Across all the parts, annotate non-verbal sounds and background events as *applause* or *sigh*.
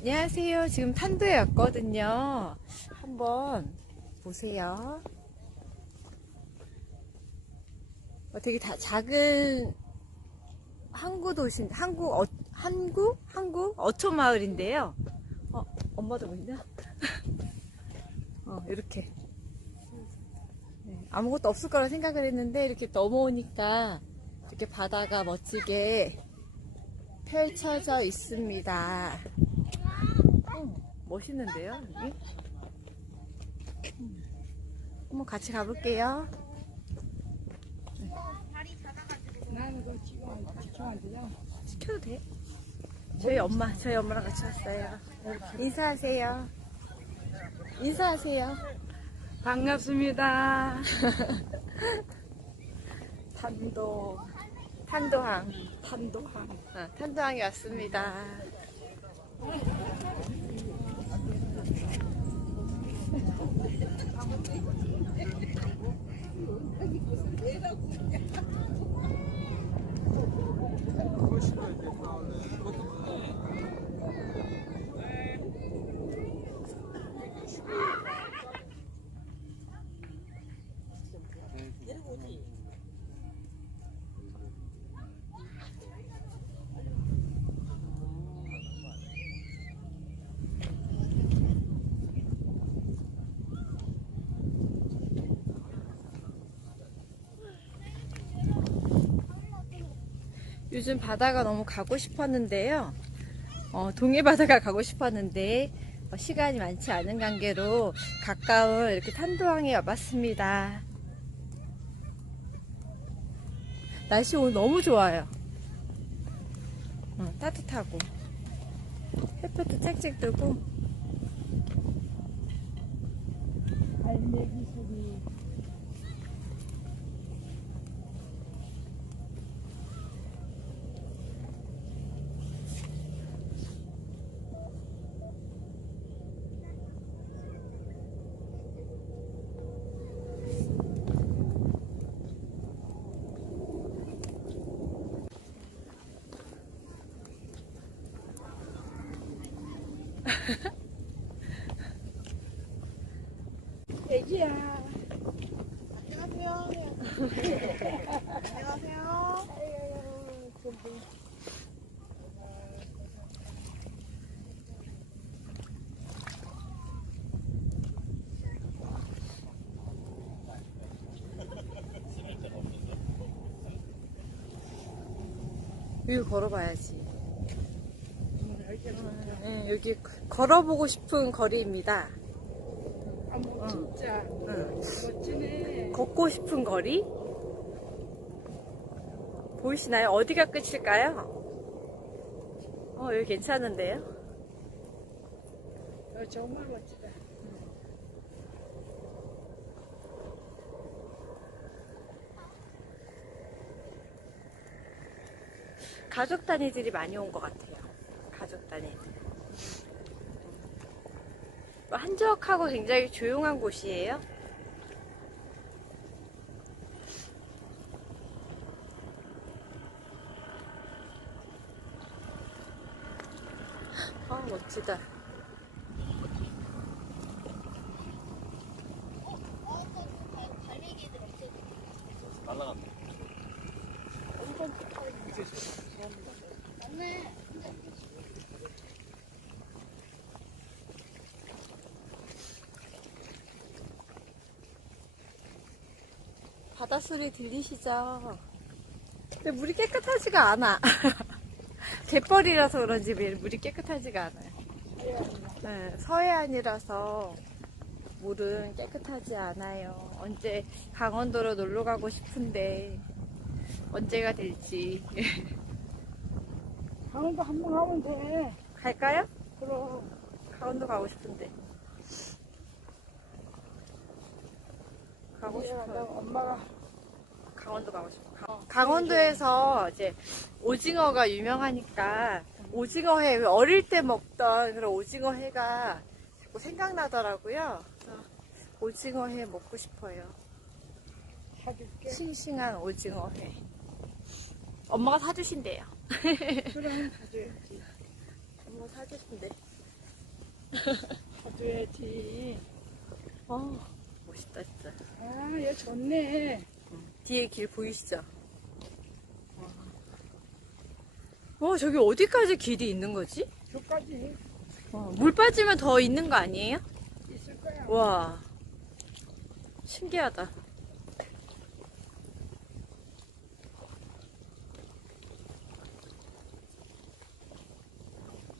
안녕하세요. 지금 탄도에 왔거든요. 한번 보세요. 어, 되게 다 작은 항구 도시, 항구, 어, 항구? 항구? 어촌 마을인데요. 어, 엄마도 보이나? *laughs* 어, 이렇게. 네, 아무것도 없을 거라 생각을 했는데, 이렇게 넘어오니까, 이렇게 바다가 멋지게 펼쳐져 있습니다. 어, 멋있는데요, 여기? 음. 한번 같이 가볼게요. 시켜도 돼? 저희 엄마, 저희 엄마랑 같이 왔어요. 인사하세요. 인사하세요. 반갑습니다. 탄도 탄도항. 탄도항. 어, 탄도항에 왔습니다. Hoş geldin. 요즘 바다가 너무 가고 싶었는데요. 어, 동해 바다가 가고 싶었는데 어, 시간이 많지 않은 관계로 가까운 이렇게 탄도항에 와봤습니다. 날씨 오늘 너무 좋아요. 어, 따뜻하고 햇볕도 쨍쨍 뜨고 알매기 소리. 애기야. 안녕하세요. 여기 걸어봐야지. 네, 여기 걸어보고 싶은 거리입니다. 진짜 응. 멋지네. 걷고 싶은 거리? 보이시나요? 어디가 끝일까요? 어, 여기 괜찮은데요? 어, 정말 멋지다. 가족 단위들이 많이 온 것 같아요. 가족 단위들. 뭐 한적하고 굉장히 조용한 곳이에요. 아, 멋지다. 바닷소리 들리시죠? 근데 물이 깨끗하지가 않아. *laughs* 갯벌이라서 그런지 물이 깨끗하지가 않아요. 네, 서해안이라서 물은 깨끗하지 않아요. 언제 강원도로 놀러 가고 싶은데 언제가 될지 *laughs* 강원도 한 번 가면 돼. 갈까요? 그럼 강원도 가고 싶은데 가고 나 싶어요. 엄마가 강원도 가고 싶어. 강- 강원도에서 이제 오징어가 유명하니까 오징어 회 어릴 때 먹던 그런 오징어 회가 자꾸 생각나더라고요. 그래서 오징어 회 먹고 싶어요. 사줄게. 싱싱한 오징어 회. 엄마가 사주신대요. *laughs* 그럼 사줘야지. 엄마가 사주신대. 가둬야지. 어, 멋있다, 진짜. 아, 얘 좋네. 뒤에 길 보이시죠? 와, 저기 어디까지 길이 있는 거지? 저까지 와, 물 빠지면 더 있는 거 아니에요? 있을 거야. 와, 신기하다.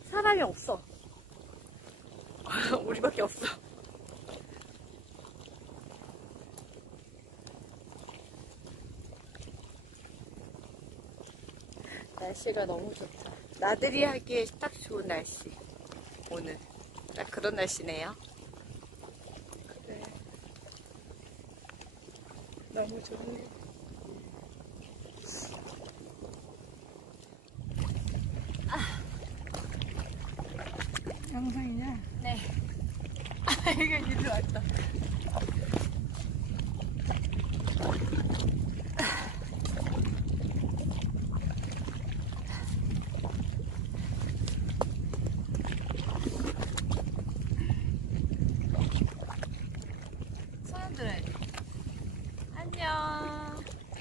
사람이 없어. *laughs* 우리밖에 없어. 날씨가 너무 좋다. 나들이 하기에 딱 좋은 날씨. 오늘. 딱 그런 날씨네요. 그래. 너무 좋네. 영상이냐? 네. 이거 일로 왔다. 손 들어야 돼. 안녕.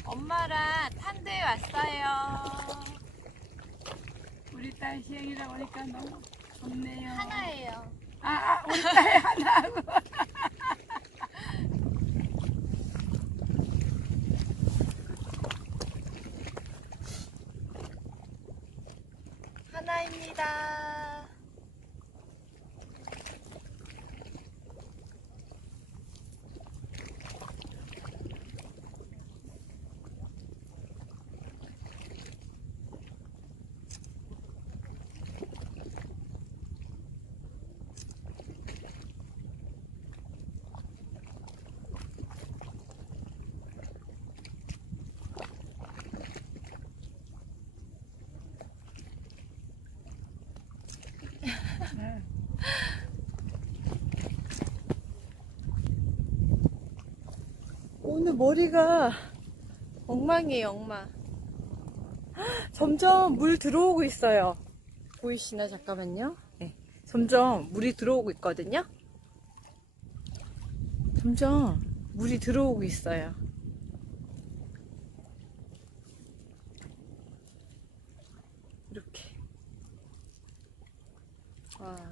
엄마랑 탄대에 왔어요. 우리 딸 시행이라 보니까 너무 좋네요. 하나예요. 아, 아 우리 딸 하나하고. 하나입니다. 오늘 머리가 엉망이에요, 엉망. 헉, 점점 물 들어오고 있어요. 보이시나? 잠깐만요. 네. 점점 물이 들어오고 있거든요. 점점 물이 들어오고 있어요. 이렇게. 와.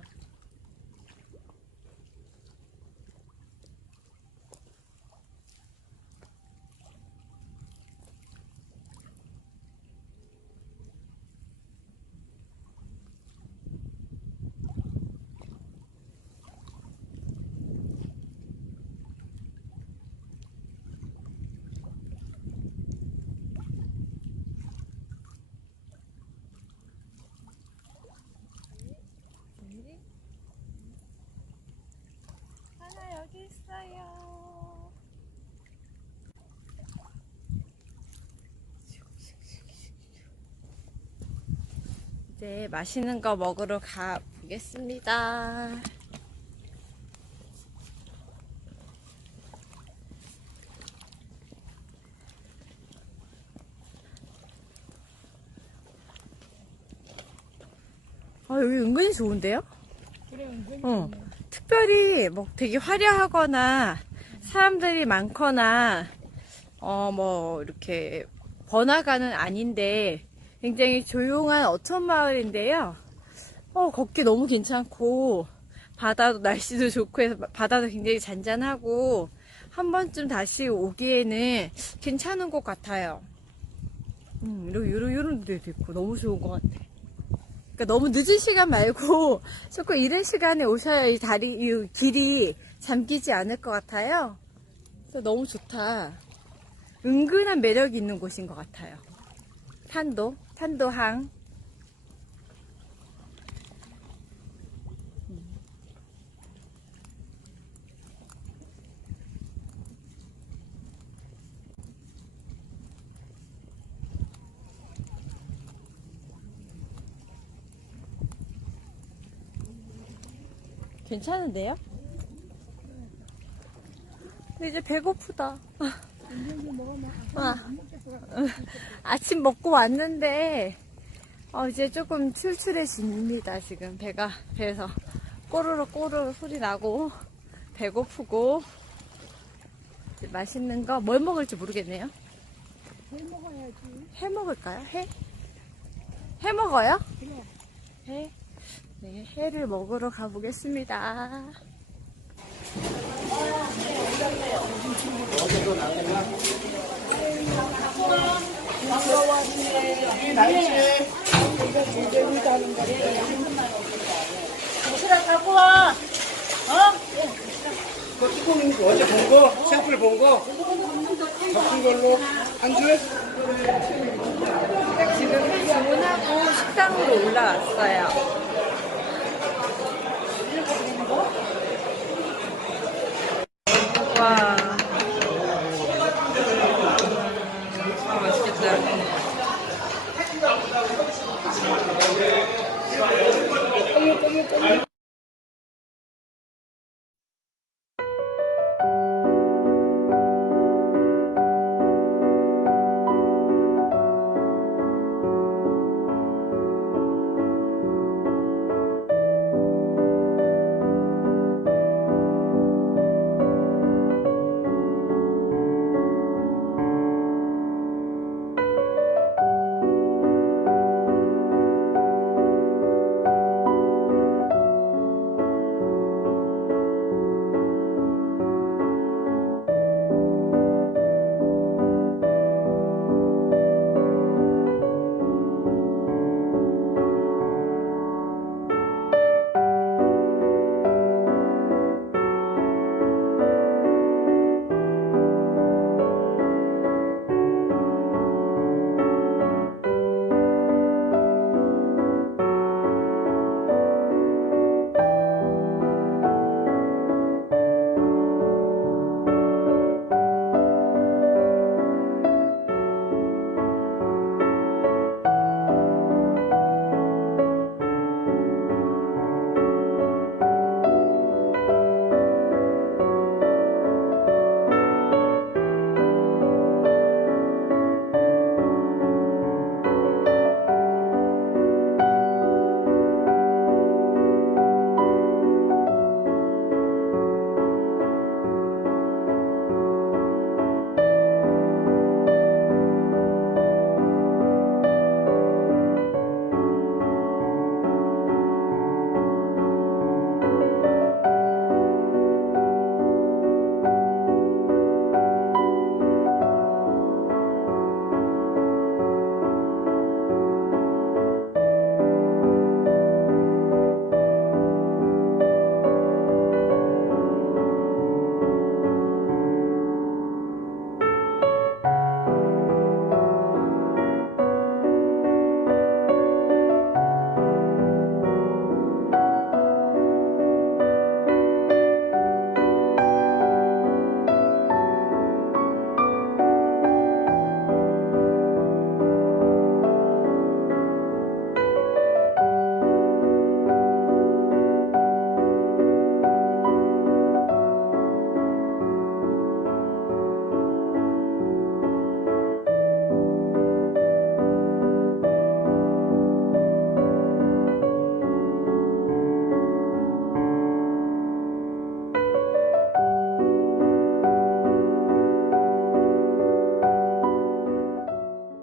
있어요. 이제 맛있는 거 먹으러 가 보겠습니다. 아, 여기 은근히 좋은데요? 그래, 은근히 어. 좋네. 특별히 뭐 되게 화려하거나 사람들이 많거나 어 뭐 이렇게 번화가는 아닌데 굉장히 조용한 어촌 마을인데요. 어 걷기 너무 괜찮고 바다도 날씨도 좋고 해서 바다도 굉장히 잔잔하고 한 번쯤 다시 오기에는 괜찮은 것 같아요. 음, 이런 이런 이런 데도 있고 너무 좋은 것 같아. 그러니까 너무 늦은 시간 말고 *laughs* 조금 이른 시간에 오셔야 이 다리, 이 길이 잠기지 않을 것 같아요. 그래서 너무 좋다. 은근한 매력이 있는 곳인 것 같아요. 탄도, 탄도항. 괜찮은데요? 근데 이제 배고프다. 아. *laughs* 아침 먹고 왔는데 어, 이제 조금 출출해집니다. 지금 배가 배에서 꼬르르 꼬르르 소리 나고 배고프고 이제 맛있는 거 뭘 먹을지 모르겠네요. 해 먹어야지. 해 먹을까요? 해? 해 먹어요? 그래. 해? 네, 해를 먹으러 가보겠습니다. 그 뚜껑 어제 본 거? 샘플 본 거? 적은 걸로 한 줄? 지금 회 주문하고 식당으로 올라왔어요. 와.